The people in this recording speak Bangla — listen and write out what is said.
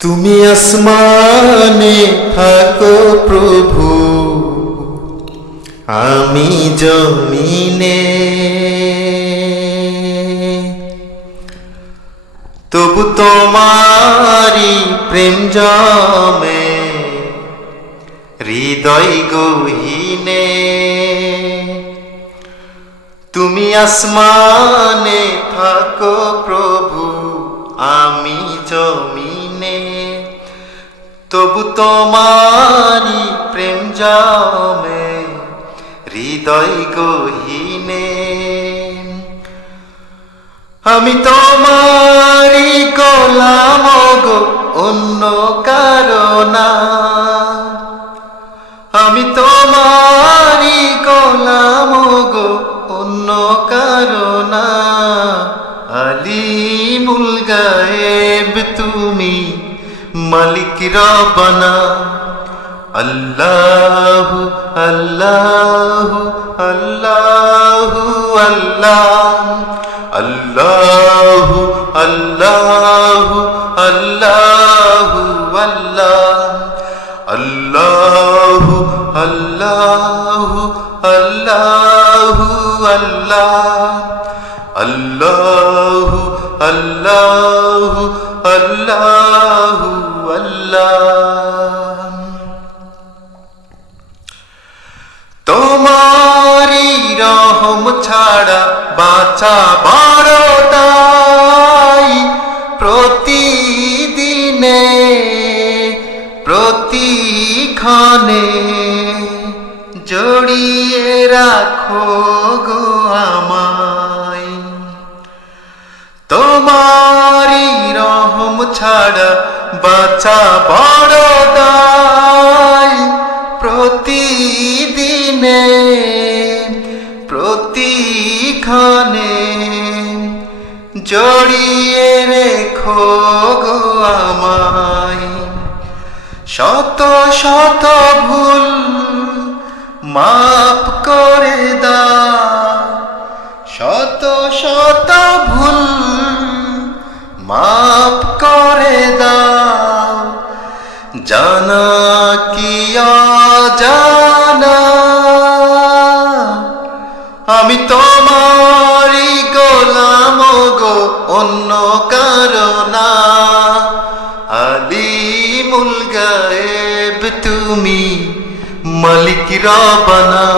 তুমি আসমানে থাকো প্রভু, আমি জমিনে, তবু তোমারি প্রেম জমে হৃদয় গহীনে। তুমি আসমানে থাকো প্রভু, আমি জমিনে, তবু তোমারি প্রেম জমে হৃদয় গহীনে। আমি তোমারি গোলাম গো, অন্য কারো না। আমি তোমারি গোলাম গো, অন্য কারো না। আলিমুল গায়েব তুমি, মালিক রব্বানা। আল্লাহু আল্লাহু আল্লাহু আল্লাহ, আল্লাহু আল্লাহু আল্লাহু আল্লাহ, আল্লাহু আল্লাহু আল্লাহু আল্লাহ, আল্লাহু আল্লাহু আল্লাহু আল্লাহ। তোমারি রহম ছাড়া বাঁচা বড়টাই, প্রতিদিনে প্রতিক্ষণে জড়িয়ে রাখো গো আমায়। তোমারি রহম ছাড়া বাঁচা বড়টাই, প্রতিদিনে প্রতিক্ষণে জড়িয়ে রেখো গো আমায়। শত শত ভুল মাফ করে দাও, শত শত ভুল মাফ করে দাও। জানা কি অজানা, আমি তোমারি গোলাম গো, অন্য কারো না। আলিমুল গায়েব তুমি, মালিক রব্বানা।